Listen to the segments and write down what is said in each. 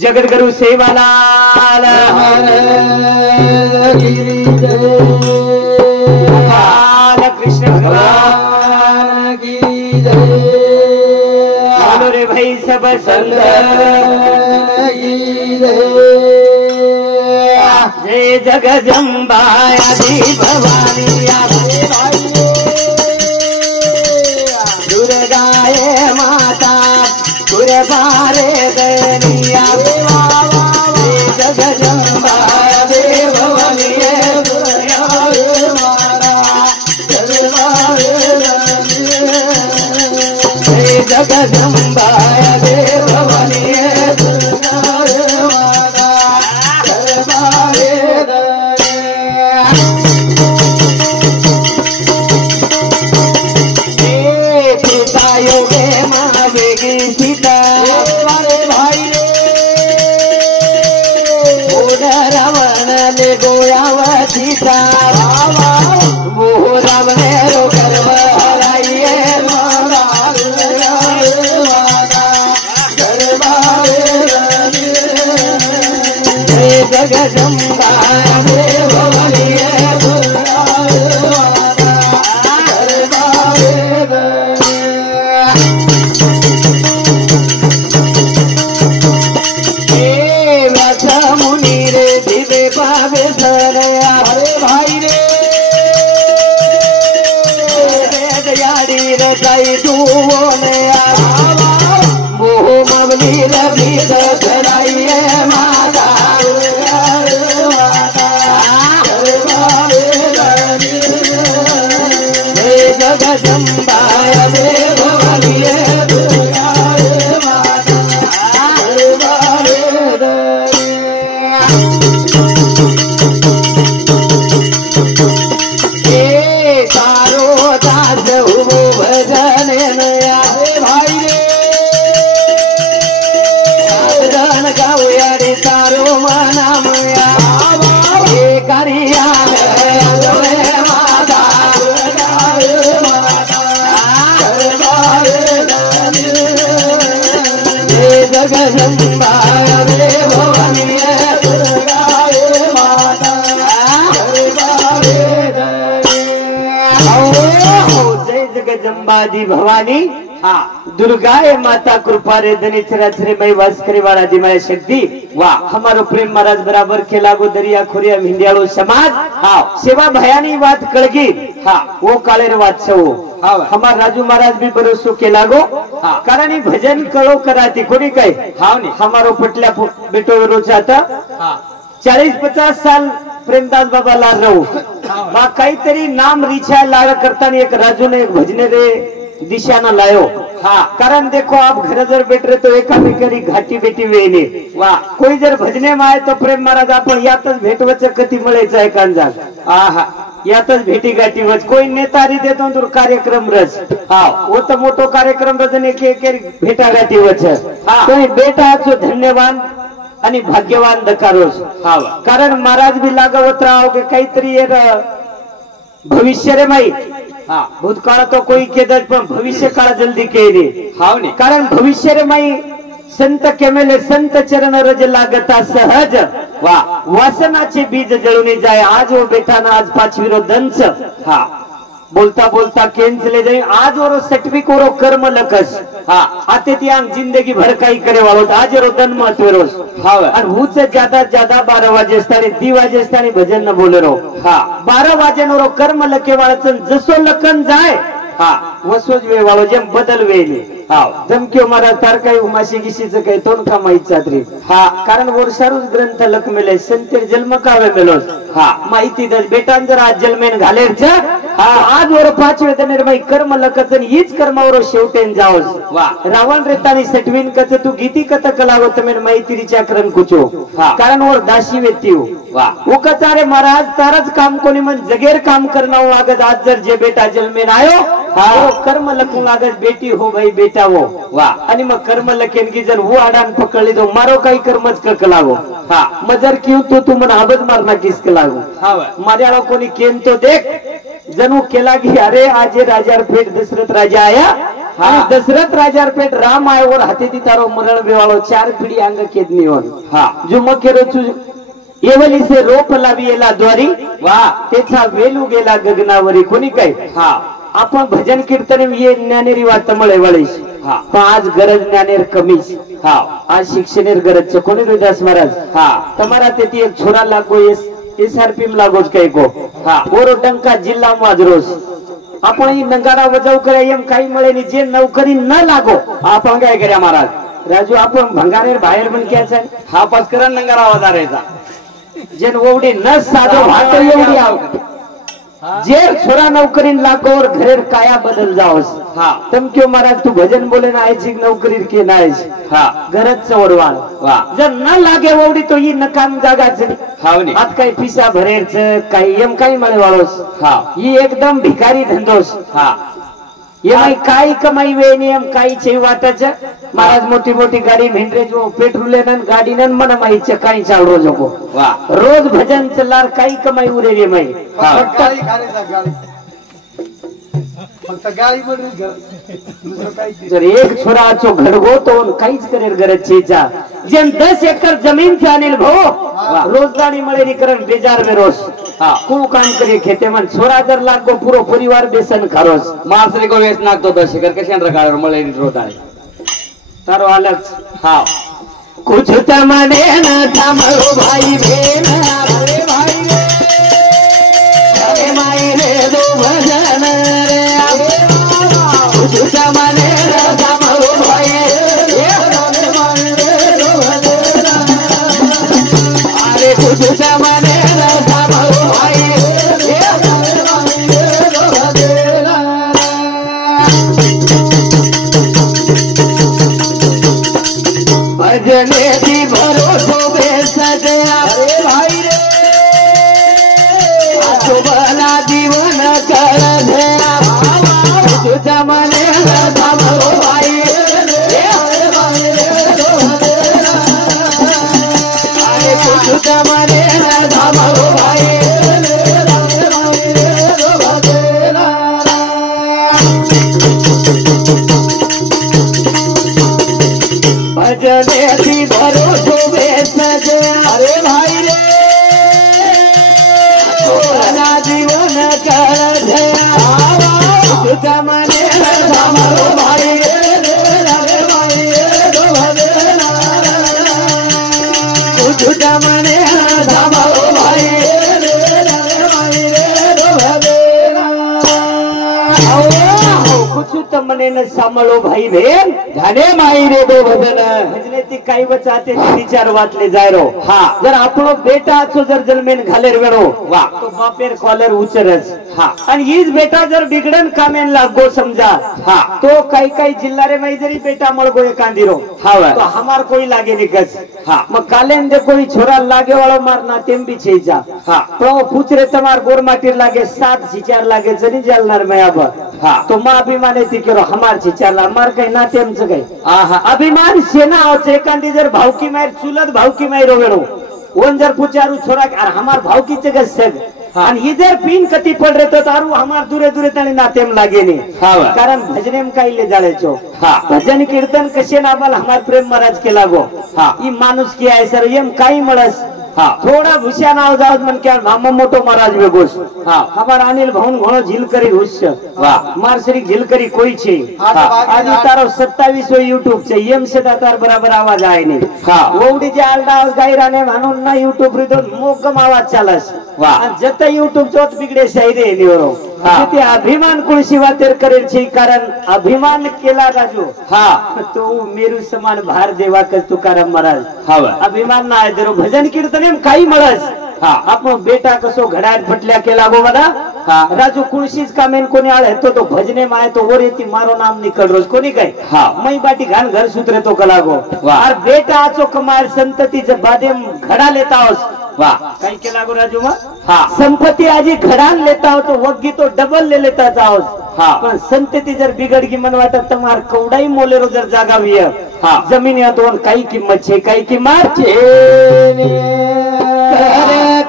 जगद्गुरु सेवालाल बाल कृष्ण भगवान की बोलो रे भाई सब संग जय जगदम्बा आदि भवानी दुर्गाए माता कुरबारे दनिया जगदम्बा देव भवानी जगदम्बा देव भवानी जगदम्बा देव भवानी मुनि रे दिवे पावे सरया अरे भाई रे दयाड़ी रे जाई तू ने मोह मवली रवि धराइए माता जगदम्बा देव भवानी तारो दास हो भजन भाई रे गाऊया रे तारो मनामया करिया जगदम्बा देव भवानी जय जगदम्बा दी भवानी दुर्गाए माता कृपा रे धनी चराचरे मई वास करे वाला दी माया शक्ति वाह हमारो प्रेम महाराज बराबर के लागो दरिया खोरिया भिंडियाळो समाज सेवा भयानी बात कळगी वो काळेर वात छो हमार राजू महाराज भी भरोसो के लागो कारण भजन कळो कराती कोणी काय हमारो पटल्या बेटो रोजाता 40-50 साल प्रेमदास बाबा ला रहू बा काहीतरी नाम रिछा लाग करता एक राजू ने एक भजने रे दिशा न लायो कारण देखो आप घर जर बैठ रहे तो एकामेकारी घाटी बेटी वेने वाह कोई जर भजने में आए तो प्रेम महाराज आपण यातच भेटवच कधी मिळायचं एकांजा यातच भेटी गाठी वच कोई नेतारी देतो तो कार्यक्रम रच वो तो मोठो कार्यक्रम रचन एक भेटा गाठी वच कोई बेटा जो धन्यवाद आणि भाग्यवान दकारोस कारण महाराज भी लागवत राव के काहीतरी भविष्य रे माई भूतकाळ तो कोई केदत पण भविष्य काळ जल्दी केले कारण भविष्य रे माई संत केमेले संत चरण रज लागता सहज वासनाचे बीज जळून जाय आज वो बेटा ना आज पाचवीरो दंच बोलता बोलता केंचले जाई आज और सटविक और कर्म लकस आते त्यां जिंदगी भर काही करे वालो आज रो दन महत्व रोज और हुच ज्यादा 12 वाजे स्तानी 2 वाजे स्तानी भजन न बोले रो 12 वाजे नो कर्म लके वाळचन जसो लखन जाय वसोज वे वाळो जेम बदल वेले धमक्यो मारा तार काही उमाशी गिशीचं काही तोंड का माहित चात्री कारण वर्षारूच ग्रंथ लख मेले संतेर जन्म कावे मेलोस माहिती दस बेटान जर आज जन्मेन घालेर आज वर 5 वेदनेर माई कर्म लखचन हीच कर्मावर शेवटेन जाओस रावण रेतानी सटवीन कच तू गीती कत कलावत मेन माहितीरीच्या करन कुचो कारण वर दाशी वेतीव वो कचारे महाराज तारच काम कोणी मन जगेर काम करना लागत आज जर जे बेटा जन्मेन आयो कर्म लखू लागत बेटी हो भाई बेटा वो आणि मग कर्म लखेन की जर वो आडान पकडली तो मारो काही कर्मच कक लागो मजर क्यों तो तू मन आबद मारना किसक लागो मार्याला कोणी केन तो देख जणू केला की अरे आज राजार पेट दशरथ राजा आया आणि दशरथ राजार पेट राम आयोवर हाते ती तारो मरण बेवाळो 4 पिढी अंग केदनी होन जो मकेरो एवली से रोप लावियेला द्वारी त्याचा वेलू गेला गगनावरी कोणी काय आपण भजन कीर्तन ये ज्ञानेरी वाट मळे वळीस पण आज गरज ज्ञानेर कमीच आज शिक्षणेर गरज कोणी रोदास महाराज તમારા તેથી એક છોરા લાગો એસઆરપી માં લાગો કઈ કો ઓરો ટંકા જિલ્લા માં જ રોજ આપણે ઈ નંગારા વજાવ કરે એમ કાઈ મળે ની જે નૌકરી ન લાગો आपण काय કર્યા महाराज राजू आपण भंगारेर बाहेर पण क्याचा हा पास करा नंगारा वजारेचा जेन ओवडी न साधो भात एवढी आव जे छोरा नौकरी लागो और घरेर काया बदल जाओस तम क्यों महाराज तू भजन बोले ना आयची नौकरी के नायच घरच चवडवाळ जर न लागे ओवडी तो ही नकाम जागा जरी हात काही पिसा भरेरच काही एम काही मळे वाळोस ही एकदम भिकारी धंदोस एम काही कमाई वे नियम काही छे वाटाच महाराज मोठी मोठी गाडी भेंडरे जो पेट्रोल नन गाडी नन मन माईच काही चावडो जगो रोज भजन चलार काही कमाई उरे रे माई फक्त गाडी जर एक छोरा आचो घडगो तो काहीच करेल गरज छेचा जेम 10 एकर जमीन से अनिल भाऊ रोजगारी मळे निकरण बेजार में रोज कोण काम करे खेते मन छोरा जर लागो पूरो परिवार बेसन खारोस मासरी को वेस नाखतो 10 एकर कशान रगाळ मळे रोदाळे तारो अलग कुछ तमने न थामरो भाई बेन अरे भाई रे माई रे दो भजन रे कुछ तमने न थामरो भाई अरे कुछ तमने न थामरो भाई भजने दी भरोसो बेसत अरे भाई रे आतो बला दीवन कर दे तुझा मने थामरो भाई अरे भाई रे अरे तुझा मने थामरो भाई भजने दी भरोसो बेसत अरे भाई रे तोरा जीवन कर दे तुझा मने थामरो भाई अरे भाई तुझा मने थामरो भाई कुछ तमने न सांभळो भाई भेन ध्याने माई रे दो भजन भजने ती काही वचाते विचार वाटले जायरो जर आपलो बेटा आछो जर जन्मेन घालेर वेणो तो बापेर कॉलर उचरच आणि हीच बेटा जर बिगडन कामेन लागो समजा तो काही काही जिल्हा रे माई जरी बेटा मळगो एकांदिरो तो हमार कोई लागे निकस मग कालेन दे कोई छोरा लागे वाळो मारना तेम भी छेजा तो पूछरे तमार गोर माटीर लागे 7 सिचार लागे जरी जालनार मयाब तो मां अभिमान ती केरो हमार छिचारला मार काही ना तेमच काही अभिमान सेना होचे एकांदी जर भावकी मार चुलत भावकी मार वेळो ओन जर पुचारू छोरा अरे हमार भावकी चे गसेग आणि ही जर पिन कती पड रे तो तारू हमार दूरे दूरे तणी नातेम लागे नी कारण भजनेम काही ले जाळेचो भजन कीर्तन कशे नाबाल हमार प्रेम महाराज के लागो ई माणूस की आहे सर एम काही मळस थोड़ा भूषा नाव जावत मन क्या नाम मोटो महाराज वेगोस हमार अनिल भाऊन घणो झील करी हुस्य मार श्री झील करी कोई छे आदि तारो 27 YouTube छे एम से तार बराबर आवाज आए ने ओवडी जे आलडा गायराने म्हणून ना YouTube री तो मोकम आवाज चालस जत YouTube चोत बिगडे साइरे निवरो ते अभिमान कुळशी वातेर करेल छे कारण अभिमान केला राजू तो मेरू समान भार देवा क तुकाराम महाराज अभिमान ना आहे देरो भजन कीर्तन काही मळस आपण बेटा कसो घडाट फटल्या केला गो मला राजू कुळशीच कामेन कोणी आळे तो भजने माय तो ओरेती मारो नाम निकल रोज कोणी काय मई बाटी घान घर सूत्रे तो कलागो और बेटा आचो कमाल संतती ज बादे घडा लेता होस काही केला गो राजू संपत्ती आजी घडान लेता हो तो वग्गी तो डबल ले लेता जाओस पण संतती जर बिगडगी मन वाटत तमार कवडाई मोलेरो जर जागा विय जमीन या दोन काही किंमत छे काही किंमत छे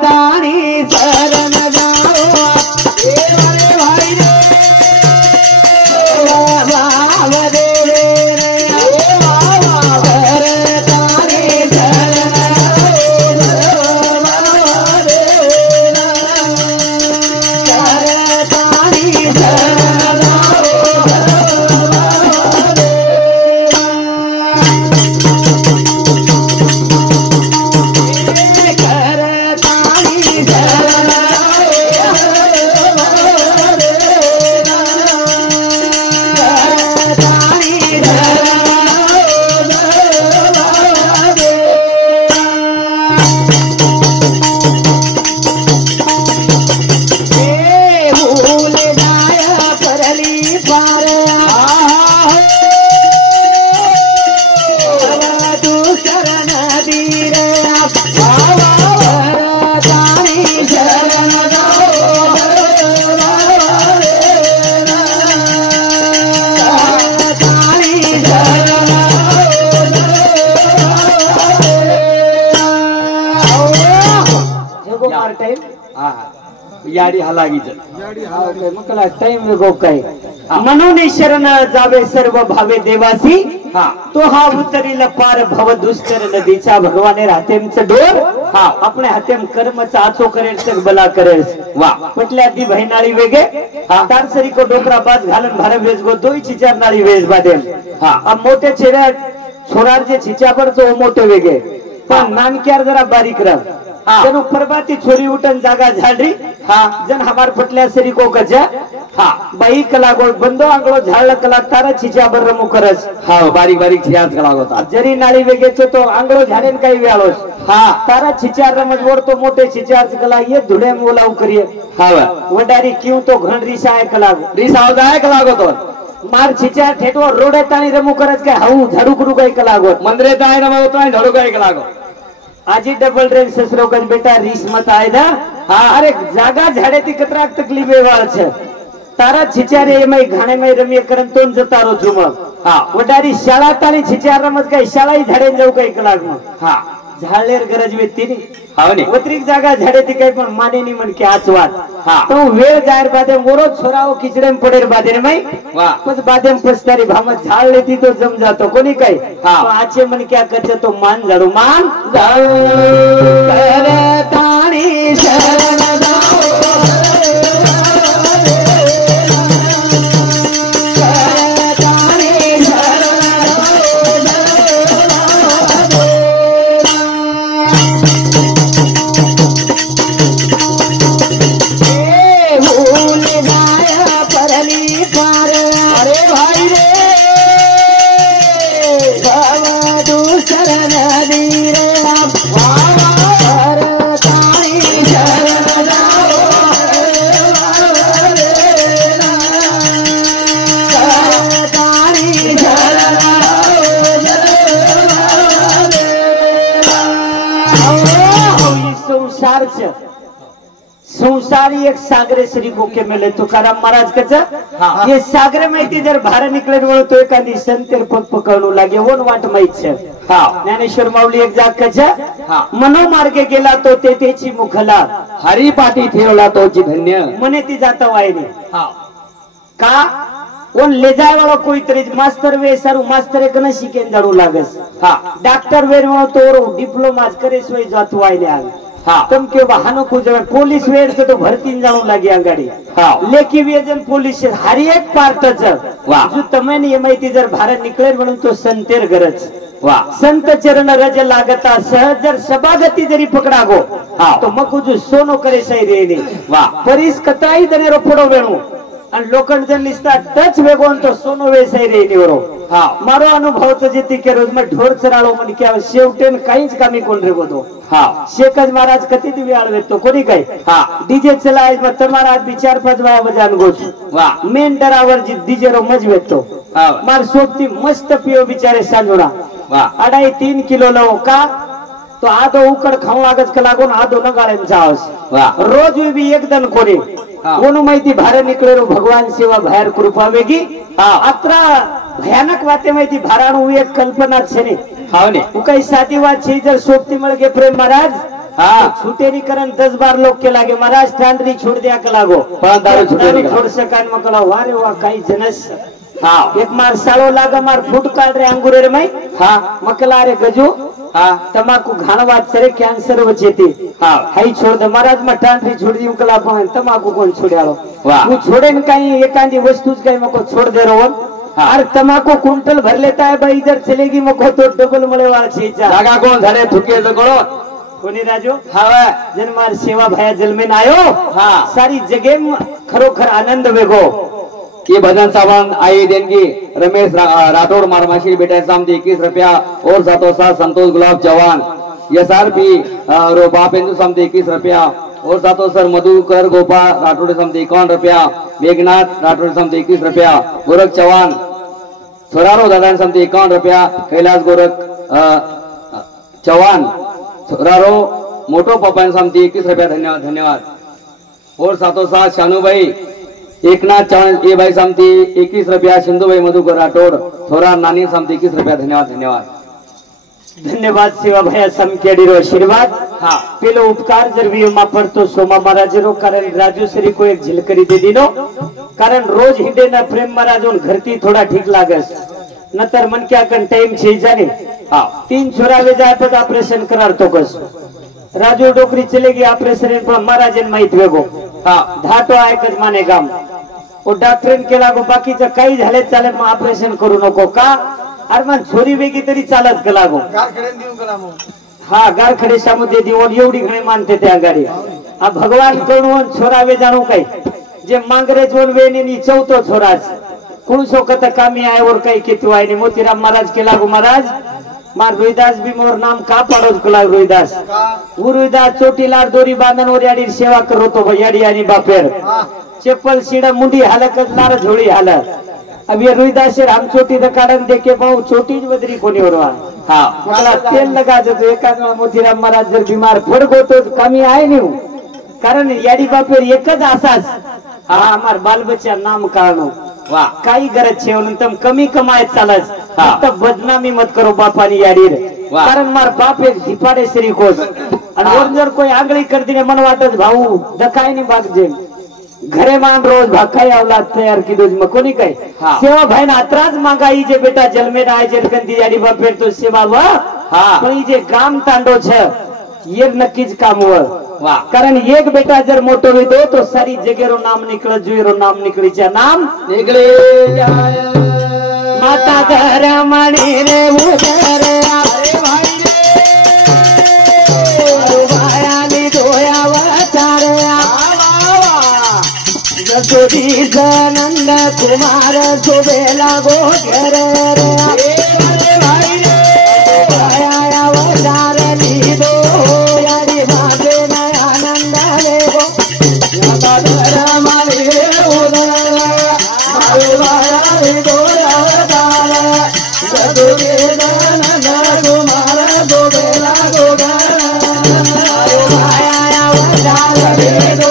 दाणी शरण जाओ हमार टाइम हा याडी हलागीच मकला टाइम वेगो काय म्हणून शरण जावे सर्व भावे देवासी हा तो हा उतरील पार भव दुष्कर नदीचा भगवाने हातेमच डोर हा आपणे हातेम कर्मचा आचो करेल सग बला करेल वा पटल्या दी बहिनाळी वेगे हा तारसरी को डोकरा बाज घालन भार वेज गो दोई चिचार नाळी वेज बादेम हा अब मोठे चेहरा छोरार जे चिचापर तो मोठे वेगे पण नानक्यार जरा बारीक रह जन परबाती छोरी उठन जागा झाडरी हा जन हमार पटल्या सरी को गजा हा बाई कला गो बंदो आंगलो झाड कला तारा चिचाबर रमू करस हा बारीक बारीक छियाच कला होता जरी नाळी वेगेचो तो आंगलो झाडेन काही वेळोस हा तारा छिचार रमज वरतो मोठे छिचार कला ये धुडे मोलाव करिए हा वडारी क्यों तो घण रिसाय कला रिसावदाय कला होतो मार छिचार ठेटो रोडे ताणी रमू करस काय हाऊ झाडू करू काही कला गो मंदिरे ताय रमू होतो आणि झाडू काय कला गो आजी डबल रेन ससरो गज बेटा रीस मत आए ना हाँ अरे जागा झाड़े ती कतराक तकलीफ वाल छे तारा छिचारे मै घाणे मै रमी करन तोन जतारो छुम हा वडारी शाळा ताणी छिचार रमज काय शाळाई झाडे जाऊ काही कलाक मग हा झालेर गरज वेती नी हावनी वत्रिक जागा झाडे ती काही पण माने नी मन के आचवात हा तो वेळ जायर बादे मोरो छोराओ किचडेम पडेर बादे मै वाह बस बादेम पस्तारी भाम झाड लेती तो जम जातो कोणी काय हा आचे मन क्या कचे तो मान झाडू मान करताणी शरण जाओ संसारी एक सागरे श्री गोखे मेले तुकाराम महाराज कच ये सागरे माहिती जर भार निकले वळ तो एखादी संतेर पग पकडू लागे वन वाट माहित हा ज्ञानेश्वर माऊली एक जाग कच मनोमार्गे गेला तो ते त्याची मुखला हरिपाटी ठेवला तोची धन्य मने ती जाता वायने का ओन ले जाय वाला कोई तरी मास्टर वे सारू मास्टर एक न शिकेन जाडू लागस हा डॉक्टर वे तो डिप्लोमा करे सोय जात वायने आग हा तुम के वाहनों को जब पुलिस वेर से तो भर्ती जाऊं लगी आंगड़ी हाँ लेकिन वे जन पुलिस हर एक पार्ट वाह जो तमें ये माहिती जर भारत निकले म्हणून तो संतेर गरज वाह संत चरण रज लागता सहज जर सभागती जरी पकड़ा गो हाँ तो मग जो सोनो करे सही रेने वाह परीस कतराई दने रो पडो वेणू आणि लोखंड जर लिस्ता टच वेगोन तो सोनो वे सही रेने वरो हाँ मारो अनुभव तो जिती के रोज में ढोर चरालो मन क्या शेवटेन काहीच कामी कोण रे गोदो हा शेखज महाराज कती दिव्य आळवेतो कोणी काय हा डीजे चलाय मग तुम्हारा आज 4-5 वाया बजान गोच वाह मेन डरावर जी डीजे रो मजवेतो मार सोबती मस्त पियो बिचारे सांजोडा वाह 2.5-3 किलो लो का तो आदो उकड खाऊ लागच कलागोन आदो न गाळेन जावस वाह रोज भी एक दन कोणी कोणू माहिती भार निकळे रो भगवान सेवा बाहेर कृपा वेगी अत्रा भयानक वाते माहिती भाराणू एक कल्पना छे ने हावने काही साधी बात छे जर सोबती मळगे प्रेम महाराज हाँ छूटे नहीं करन 10-12 लोग के लागे महाराज टांडरी छोड़ दिया के लागो दारू छोड़ सकान मकला वारे वा काही जनस हाँ एक मार साळो लागा मार फूट काढ रे अंगुरे रे मै हाँ मकला रे गजो हाँ तमाकू घाणवात सरे कैंसर वचेती हाँ हाई छोड़ दे महाराज मा टांडरी छोड़ दी मकला पण तमाकू कोण छोड्यालो वाह तू छोड़े न काही एखादी वस्तूच काही मको छोड़ दे रोवन अरे तमाकू कुंटल भर लेता है भाई इधर चलेगी मको तो डबल मळे वाला छीचा जागा कोण झाले थुके जगळो कोणी राजू हा जन्मार सेवा भया जलमेन आयो हाँ सारी जगह खरोखर आनंद वेगो ये भजन सावन आई देनगी रमेश राठौड़ मारमाशी बेटा सामने 21 रुपया और साथों साथ संतोष गुलाब चौहान SRP रो बाप हिंदू सामने 21 रुपया और साथों सर मधुकर गोपाल राठौड़ सामने 51 रुपया मेघनाथ राठौड़ सामने 21 रुपया गोरख चौहान सोरारो दादा सामने 51 रुपया कैलाश गोरख चौहान सोरारो मोटो पप्पा सामने 21 रुपया धन्यवाद धन्यवाद और साथों साथ शानू भाई एकनाथ चौहान ए भाई सामती 21 रुपया सिंधु भाई मधुकर राठौड़ थोड़ा नानी सामती 21 रुपया धन्यवाद धन्यवाद। धन्यवाद सेवा भया समकेडीरो आशीर्वाद। हाँ पेलो उपकार जर वीमा पड़तो सोमा महाराजरो कारण राजूश्री को एक झिलकरी दे दीनो कारण रोज हिंडे ना प्रेम महाराजोन घरती थोड़ा ठीक लागस नतर मन क्या कन टाइम छे जाने। हाँ 3 छोरा ले जाए पद ऑपरेशन करार तो कस राजू डोकरी चलेगी ऑपरेशन पण महाराजन माहित वेगो। हाँ धाटो आहे कज माने गाम ओ डॉक्टरन केला गो बाकीचं काही झाले चालेल मग ऑपरेशन करू नको का अरे मन छोरी वेगी तरी चालत कला गो हा गारखडे सामुदे देऊन एवढी घणे मानते त्या गाडी आ भगवान करून छोरा वे जाणू काय जे मांगरे जोन वेनी चौथो छोराच कुणसो कत कामी आहे और काही किती आहे मोतीराम महाराज केला गो महाराज मार रोहिदास भी मोर नाम का पाडो कला रोहिदास वो रोहिदास चोटीलार दोरी बांधन और याडी सेवा करो तो याडी आणि बापेर चप्पल सीड़ा मुंडी हालत लार झोड़ी हालत अब ये रोहिदास राम चोटी दकाडन देखे पाऊ चोटी बदरी कोणी वरवा। हाँ मला तेल लगा जो एकाच मोतीराम महाराज जर बीमार पड गो तो कमी आहे नहीं कारण याडी बापेर एकच आसाच हा हमार बाल बच्चा नाम काढनो वाह काही गरज छे तम कमी कमायत चालस तब बदनामी मत करो बापानी याडीर कारण मार बाप एक धिपाडे श्री कोस आणि वर जर कोई आंगळी कर दिने मन वाटत भाऊ दकाय नहीं बाग जे घरे मान रोज भाकाई औलाद तयार की दोज मकोनी काय सेवा भाई ना अत्राज मांगाई जे बेटा जलमे ना जे कंदी याडी बापेर तो सेवा वा पण जे काम तांडो छ ये नक्कीच काम व कारण एक बेटा जर मोटो होई दो तो सारी जगेरो नाम निकळ जुईरो नाम निकळीच्या नाम निकळे जाय माता घर मणी रे उदर अरे भाई रे भायानी दोया वचार जसोदी नंद कुमार शोभेला गो घर रे भाई रे भाया वचार लीदो यारी भागे आनंद रे गो घर मणी रे उदर मारे भाया रे दोया वचार जसोदी नंद कुमार शोभेला गो घर भाया वचार लीदो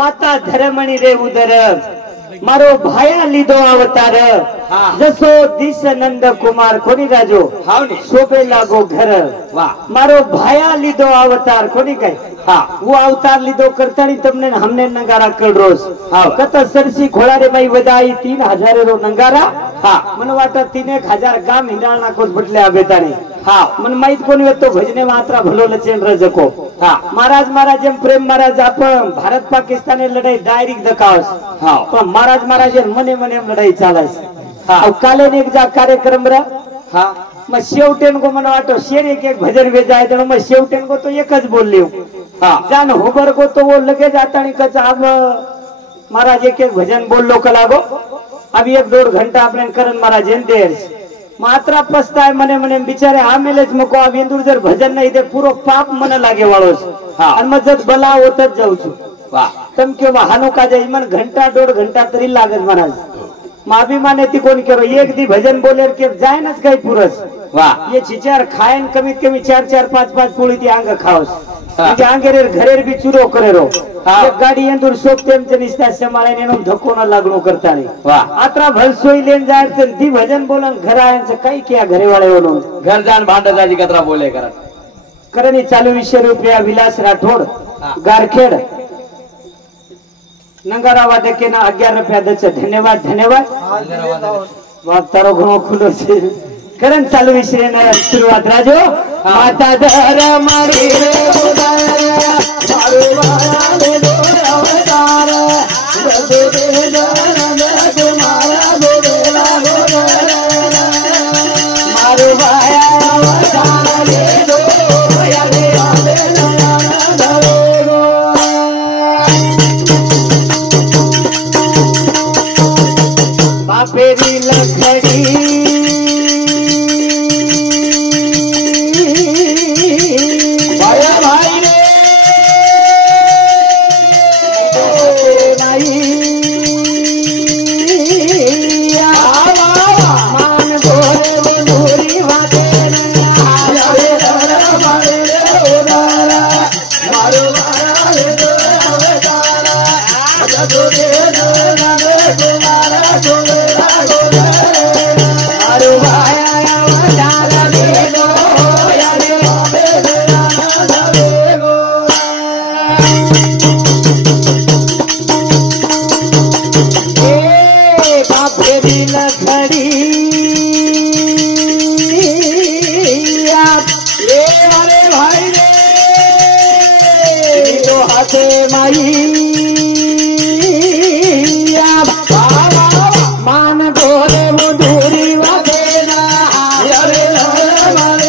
माता धर्मणी रे उदर मारो भाया लीधो अवतार जसो दिस नंद कुमार कोणी राजो शोभे लागो घर मारो भाया लीधो अवतार कोणी काय वो अवतार लीधो करतानी तमने हमने नंगारा कर रोज कत सरसी घोड़ारे माई वदाई 3000 रो नंगारा मन वाटा 3000 गाम हिंडाळना कोस बटले आबेतानी मन माहित कोणी होतो भजने मात्रा भलो लचेन रजको महाराज एम प्रेम महाराज आपण भारत पाकिस्तान लढाई डायरेक्ट दकावस पण महाराज मने मने लढाई चालस काले एक जा कार्यक्रम रा मग शेवटेन को मन वाटो शेर एक भजन वेजाय तर मग शेवटेन को तो एकच बोलले जान होबर को तो वो लगे जाता नहीं कच अब महाराज एक भजन बोल लो कलागो अब 1-2 घंटा अपने करण महाराज देर मात्रा पस्ताय मने मने बिचारे आमेलेच मको अब इंदूर जर भजन नहीं दे पूरो पाप मन लागे वाळोस आणि मग जर बला होतच जाऊ छु तम के वाहनो का जाई मन घंटा 1.5 घंटा तरी लागत महाराज माभिमाने ती कोण करो एक दी भजन बोलेर के जायनच काही पुरस ये चिचार खायन कमीत कमी 4-4 5-5 पोळी ती अंग खावस म्हणजे अंगेर घरेर बी चुरो करेरो एक गाडी इंदूर सोपतेम च निस्ता समाळे नेनो धक्को न लागणो करतानी आत्रा भलसोई लेन जायच दी भजन बोलन घरायांच काही किया घरे वाळे बोलून घर जान भांडताजी कतरा बोले करत करणी चालू ₹20 विलास राठोड गारखेड नंगारा वाटे के ना ₹11 दच धन्यवाद बाप तारो घणो खुलो छे करण चालू विषय न सुरुवात राजो माता धर मारी रे उदर मारो माया रे दो अवतार जदे दे नंद कुमार गोवेला गोवर मारो माया अवतार रे दो या रे आवे नंद गो बापेरी लखड़ी वाचे माई मान गोरे मुधुरी वाचे ना अरे मारे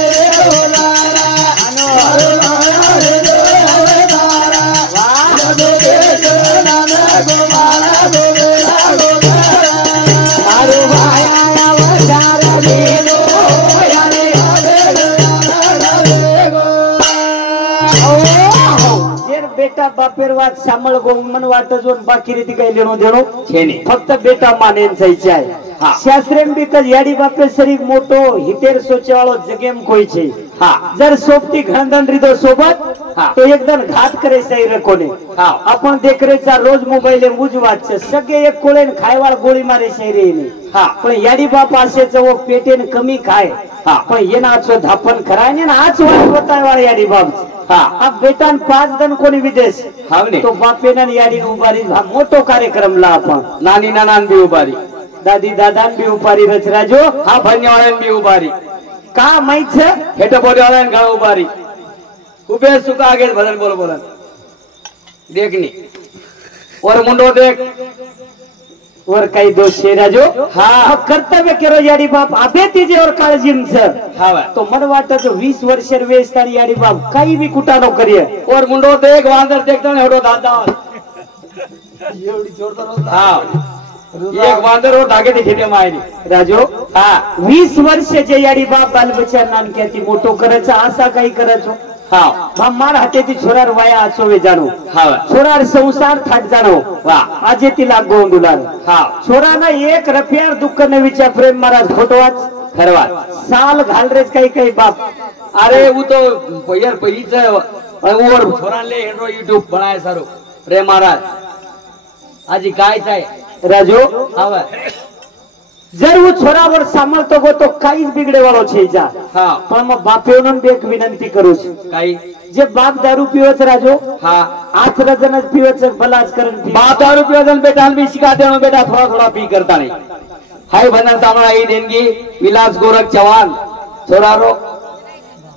बेटा बापेर वाट सांभाळ गो मन वाट जो बाकी रीती काही लेणो देणो छेने फक्त बेटा मानेंचा इच्छा आहे शास्त्रेम बिकज याडी बापे शरीर मोटो हितेर सोचेवाळो जगेम कोई छे जर सोबती घंदन रिदो सोबत तो एकदम घात करे सही रखोने आपण देखरेचा रोज मोबाईल मुज वाच सगळे एक कोळेन खायवाळ गोळी मारे सही रेने पण याडी बाप असेच वो पेटेन कमी खाय पण येनाचो धापन करायने ना आज वाट बताय वाळ याडी बाप अब बेटान 5 दिन कोणी विदेश तो बापेन याडी उभारी मोटो कार्यक्रम ला आपण नानी नानान बी उभारी दादी दादान बी उभारी रचराजो भन्यावाळन बी उभारी का माहित छे हेट बोलवाळन गा उभारी उबे सुका आगे भजन बोल बोलन देखनी और मुंडो देख और काही दोष छे राजो कर्तव्य केरो याडी बाप आबे तिजे और काळजीम छ तो मन वाटत जो 20 वर्ष वेस तारी याडी बाप काही बी कुटानो करिये और मुंडो देख वांदर देखता हेडो दादा एवढी जोरदार एक वांदर और धागे दे खेटे मायनी राजो 20 वर्ष जे याडी बाप बाल बच्चा नान केती मोटो करायचा आशा काही करायचो मार हाते ती छोरार वाया आचोवे जाणो छोरार संसार थाट जाणो आजे ती लागो दुलार छोराना 1 रुपयार दुःख न विचार प्रेम महाराज खोटवाच खरवा साल घाल रेच काही काही बाप अरे वो तो यार पहिलीच और छोराले हेडो YouTube बनाय सारो प्रेम महाराज आजी काय चाय राजो जर वो छोरावर सांभाळतो गो तो काहीच बिगडे वाळो छे जा पण मग बापेवरून एक विनंती करू काही जे बाप दारू पिवच राजो 8 जणच पिवच बलाच करून बाप दारू पिवजन बेटा भी शिका देनो बेटा थोड़ा थोड़ा पी करता नहीं हाय बनन सामना आई देनगी विलास गोरख चौहान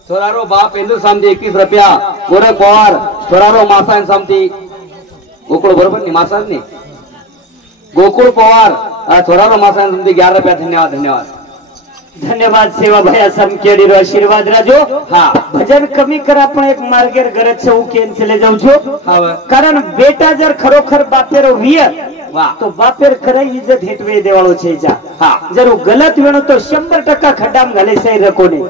छोरारो बाप हिंदू समती 21 रुपया गोरख पवार छोरारो मासान समती गोकुळ बरोबर नहीं मासान नहीं गोकुळ पवार छोरारो मासान समती 11 रुपया धन्यवाद धन्यवाद धन्यवाद सेवा भया समकेडी रो आशीर्वाद राजो भजन कमी करा पण एक मार्गेर गरज छे उकेन चले जाऊ छो कारण बेटा जर खरोखर बापेरो विय तो बापेर खरे इज्जत हेटवे देवाळो छे जा जर गलत वेणो तो 100% खड्डाम घाले सही रकोने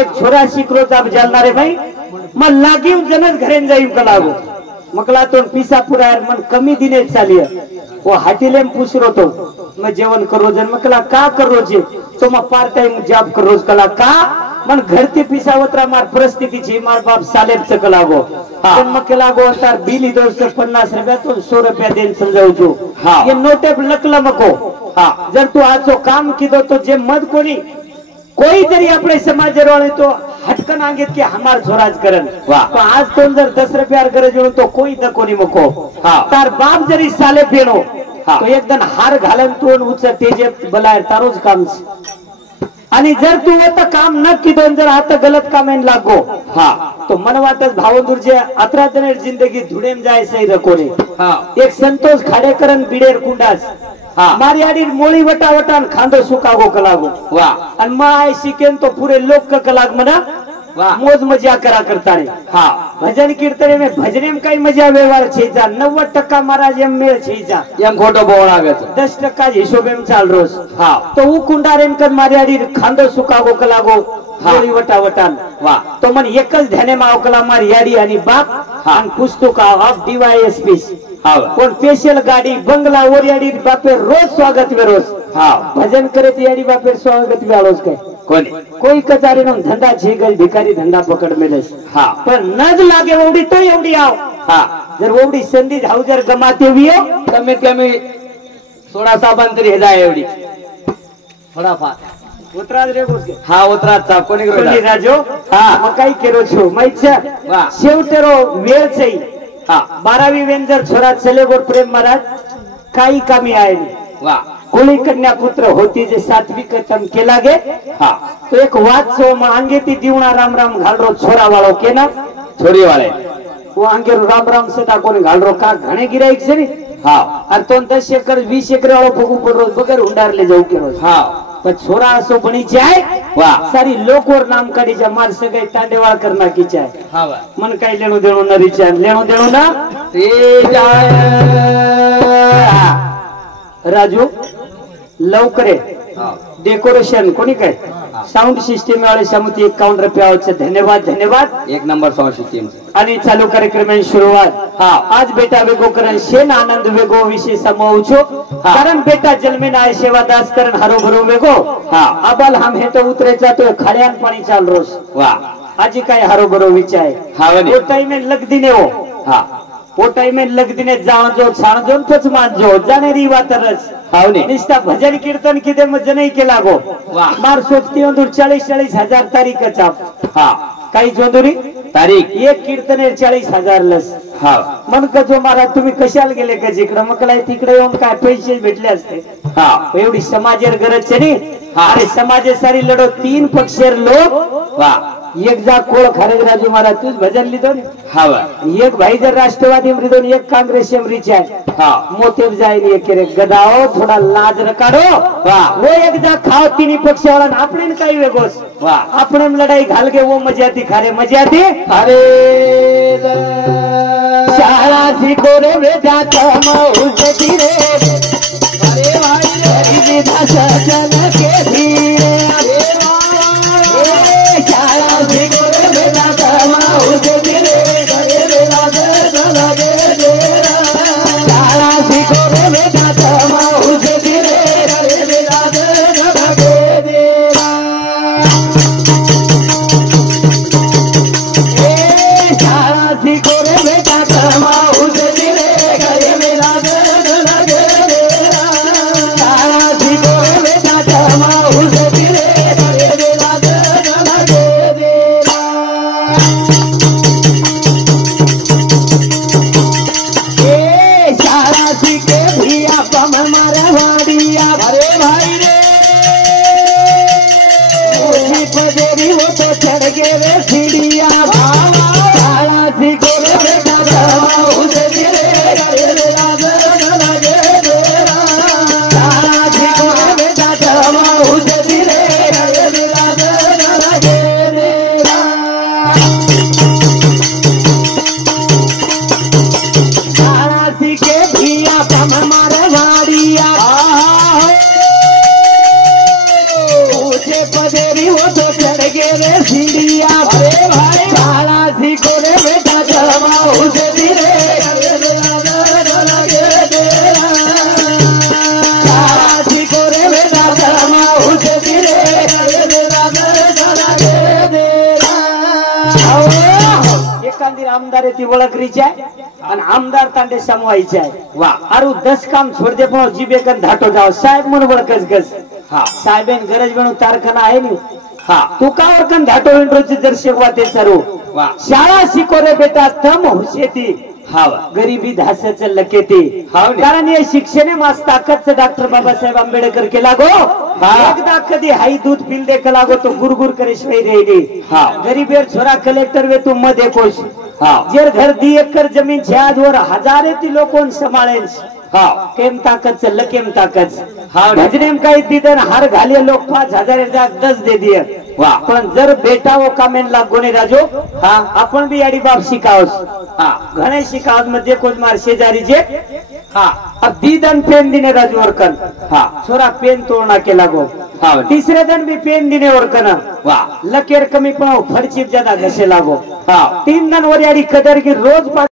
एक छोरा शिकरो जाब जालनारे भाई मन लागिव जनज घरेन जाईव कलागो मकला तो पिसा पुरा मन कमी दिने चालिय वो हाटीलेम पूछरो तो मैं जेवण करो जन मकला का करो जे तो मैं पार्ट टाइम जॉब करो कला का मन घरती पिसावत्रा मार परिस्थिती छी मार बाप सालेब चकलागो पण मकलागो तार बिली 250 रुपया तो 100 रुपया देन समजाऊ जो ये नोटे लकला मको जर तू आजो काम कीधो तो जे मत कोणी कोई तरी अपने समाज वाले तो हटकन आगे के हमार छोराज करन तो आज तो जर 10 रुपया गरज हो तो कोई दकोनी मको तार बाप जरी साले पेनो तो एकदम हार घालन तो उच्च तेजे बलाय तारोज काम आणि जर तू आता काम न कीधो जर आता गलत कामेन लागो तो मन वाटत भावंदूर जे 18 दिने जिंदगी धुडेम जाय सही रकोने एक संतोष खाडेकरन बिडेर कुंडास मारी आडी मोळी वटा वटान खांदो सुकागो कलागो आणि माय शिकेन तो पूरे लोक कलाग मना मोज मजा करा करता रे भजन कीर्तन में भजने में कई मजा व्यवहार छे जा 90% महाराज एम मेल छे जा एम खोटो बोल आवे 10% हिशोब एम चाल रोज तो उ कुंडारेन कन मारी आडी खांदो सुकागो कलागो मोळी वटा वटान तो मन एकच ध्याने मा अवकला मारी आडी आणि बाप आणि पुस्तक ऑफ डीवायएसपी कोण स्पेशल गाडी बंगला ओरियाडी बापे रोज स्वागत वे रोज भजन करे याडी बापे स्वागत वे आलोज काय कोई कचारी नो धंधा छे गल भिकारी धंधा पकड मेलेस पण नज लागे ओडी तो एवढी आव जर ओडी संधी जाऊ जर गमाते वियो कमीत कमी 16 साबण तरी हे जाय एवढी थोडा फार उतराज रे गोसके उतराज चा कोणी करो राजो मग काय केरो छो माहित शेवटेरो वेळ छई 12वी वेंजर छोरा चले गोर प्रेम महाराज काही कामी आए कोळी कन्या पुत्र होती जे 7वी खतम केला गे तो एक वाद सो मांगे ती दिवणा राम राम घालरो छोरा वाळो केना छोरी वाळे वांगे राम राम से टाकून घालरो का घणे गिराईक से नी हाँ अरे तो 10 एकर 20 एकर वाળો ભોગું પડરો બગર ઉંડાર લે જવું કેરો हाँ પણ છોરા આસો બની જાય वाह सारी लोकोर नाम काढी जा मार सगळे तांडेवाळ कर नाखी चाय हाँ वाह मन काय लेणू देणू न रिचान लेणू देणू ना ते जाय राजू लवकरे हाँ डेकोरेशन कोणी काय साउंड सिस्टम वाले समिती 51 रुपयाचे धन्यवाद धन्यवाद एक नंबर साउंड सिस्टम आणि चालू कार्यक्रमाची सुरुवात आज बेटा वेगो करण शेन आनंद वेगो विषय समोव छो कारण बेटा जन्मे ना सेवा दास करण हरो भरो वेगो अबल हम हे तो उतरेचा तो खड्यान पाणी चाल रोज वाह आजी काय हरो भरो विचाय हावनी वो टाइम में लग दिने हो हाँ वो टाइम में लग दिने जाओ जो छाण जो पच मान जो जाने री वातरस हावनी निस्ता भजन कीर्तन किदे मज नहीं के लागो वाह मार सोचती हूं 40 हजार तारीख चाप हाँ काही जोंदुरी तारीख एक कीर्तने 40,000 लस हाँ मन का जो मारा तुम्ही कशाला गेले का जिकडे मकलाय तिकडे येऊन काय पैसे भेटले असते हाँ एवढी समाजेर गरज छे नी हाँ. अरे समाजे सारी लढो 3 पक्षेर लोक वाह एक जा कोळ खारग राजू महाराज तूच भजन लिदो नी हाँ वाह एक भाई जर राष्ट्रवादी मृदोन एक कांग्रेस मरीच आहे हाँ मोतेव जायनी एक रे गदाओ थोडा लाज रकाडो वाह वो एक जा खाओ तिनी पक्षवाला आपण काही वेगोस वाह आपण लढाई घाल गे वो मजा ती खारे मजा ती अरे शाळा शिकोरे बेटा कमाऊस धीरे अरे भाई विधा सजन के धीरे अरे शाळा शिकोरे बेटा कमाऊस धीरे शाळा शिकोरे बेटा कमाऊस धीरे शाळा शिकोरे बेटा कमाऊस धीरे घरे मेरा शाळा शिकोरे बेटा कमाऊस धीरे घरे मेरा शाळा शिके भिया पम मरवाड़िया अरे भाई रे ऊंची पदेरी वो तो चढ़ गे रे सीढ़िया शाळा शिकोरे बेटा कमाऊस धीरे घरे मेरा शाळा शिकोरे बेटा कमाऊस धीरे घरे मेरा शाळा शिके भिया पम मरवाड़िया ऊंचे पदेरी वो तो चढ़ गे रे सीढ़िया अरे भाई शाळा शिकोरे बेटा कमाऊस धीरे घरे मेरा शाळा शिकोरे बेटा कमाऊस धीरे घरे मेरा एखादी आमदार ती ओळखरीची आहे आणि आमदार तांडे समवायचे आहे वाह अरे 10 काम छोड दे पण जीबे कन धाटो जाव साहेब म्हणून ओळखस गस हाँ साहेबेन गरज म्हणून तारखाना आहे नी हाँ तू का कन धाटो इंट्रोची जर शेगवा ते सरू वाह शाळा शिकोरे बेटा थम हुशेती हाँ वाह गरिबी धास्याचं लकेती हाव नी. कारण हे शिक्षणे मास ताकदचं डॉक्टर बाबासाहेब आंबेडकर केला गो एकदा कधी हाई दूध पिल दे का लागो तो गुरगुर करे शिवाय रेडी हा. गरीबेर छोरा कलेक्टर वे तू मध्ये कोश हाँ जेर घर 2 एकर जमीन छे आज वर हजारे ती लोकोन संभाळेन हाँ केम ताकदचं लकेम ताकद हाव नी. भजनेम काही दिदन हार घाले लोक 5,000 10 दे दिए वाह पण जर बेटा वो कामेन लागोने राजो हाँ आपण बी याडी बाप शिकावस हाँ घणे शिकावत मध्ये कोच मार शेजारी जे हाँ अब दीदन पेन दिने राजू वर्कन हाँ छोरा पेन तोड़ना के लागो हाँ तीसरे दिन भी पेन दिने वर्कन वाह लकेर कमी पण फरचीप ज्यादा घसे लागो हाँ 3 दिन वर याडी कदर की रोज